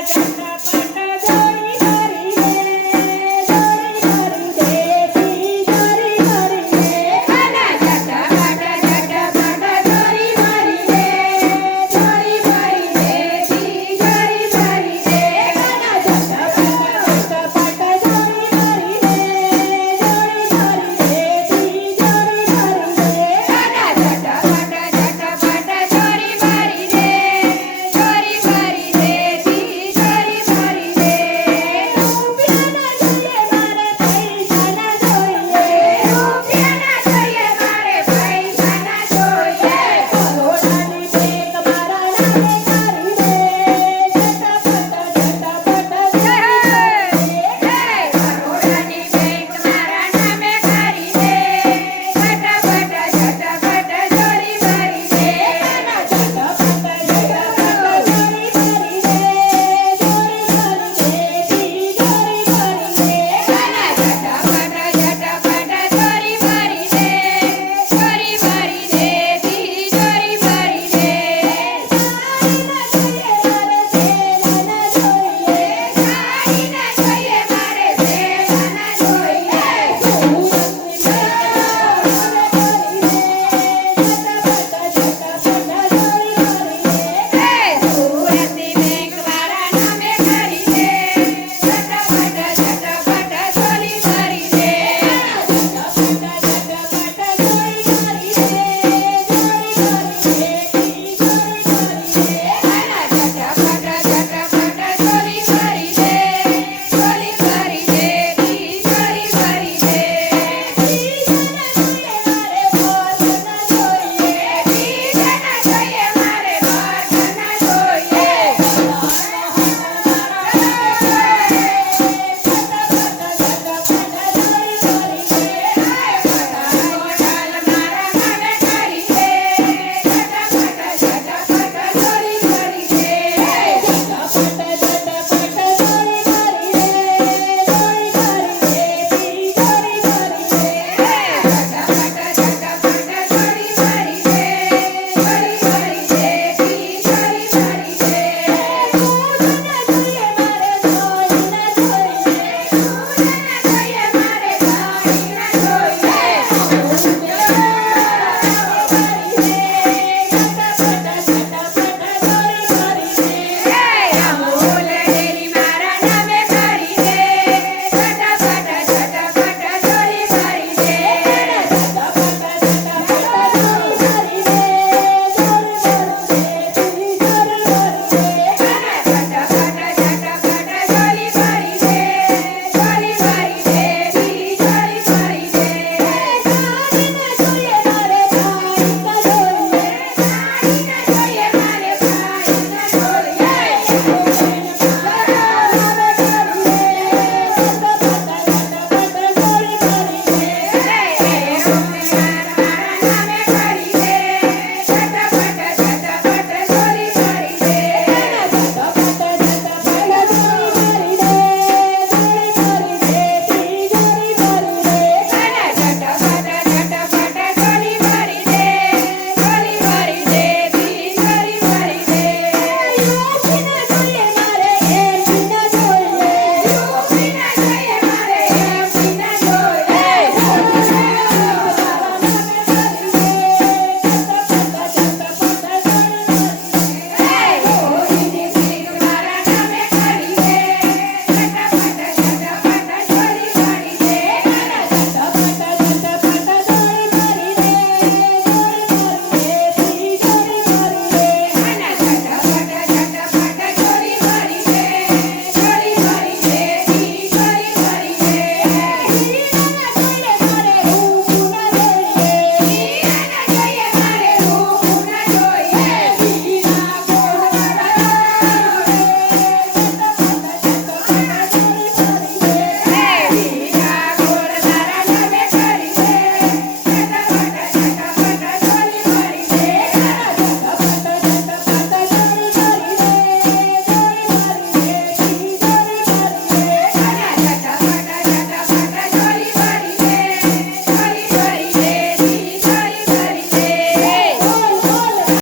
Bye, guys.